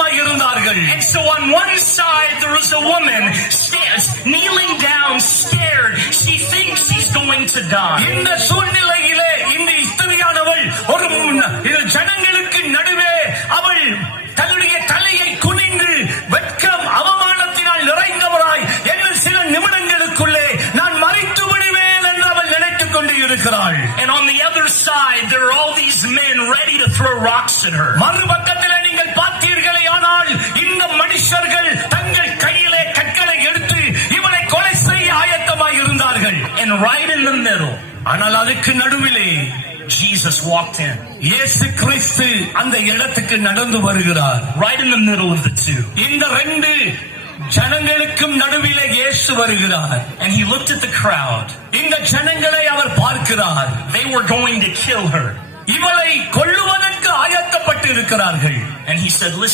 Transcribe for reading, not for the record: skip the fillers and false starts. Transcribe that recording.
ஆயத்தமாய் இருந்தார்கள். And so on one side there was a woman kneeling down, scared. She thinks she's going to die. இந்த சூழ்நிலையிலே இந்த ஸ்திரியானவள் ஒரு ஜனங்களுக்கு நடுவே அவள் தன்னுடைய தலையை குனிந்து வெட்கம் அவமானத்தினால் நிறைந்தவராய் என்ன சில நிமிடங்களுக்குள்ளே நான் மரித்து விடுவேன் என்று அவள் நினைத்துக் கொண்டு இருக்கிறாள். And on the other side there are all these men ready to throw rocks at her. மறுபக்கத்திலே நீங்கள் பார்த்தீர்களே ஆனால் இந்த மனுஷர்கள் தங்கள் கையிலே கற்களை எடுத்து இவனை கொலை செய்ய ஆயத்தமாய் இருந்தார்கள். And right in the middle, ஆனால் அதுக்கு நடுவிலே Jesus walked in. இயேசு கிறிஸ்து அந்த இடத்துக்கு நடந்து வருகிறார். Right in the middle of the two. இந்த ரெண்டு ஜனங்களுக்கும் நடுவிலே இயேசு வருகிறார். And he looked at the crowd. இந்த ஜனங்களை அவர் பார்க்கிறார். They were going to kill her. இவளை கொல்லுவதற்கு ஆயத்தப்பட்டு இருக்கிறார்கள். And he said, listen.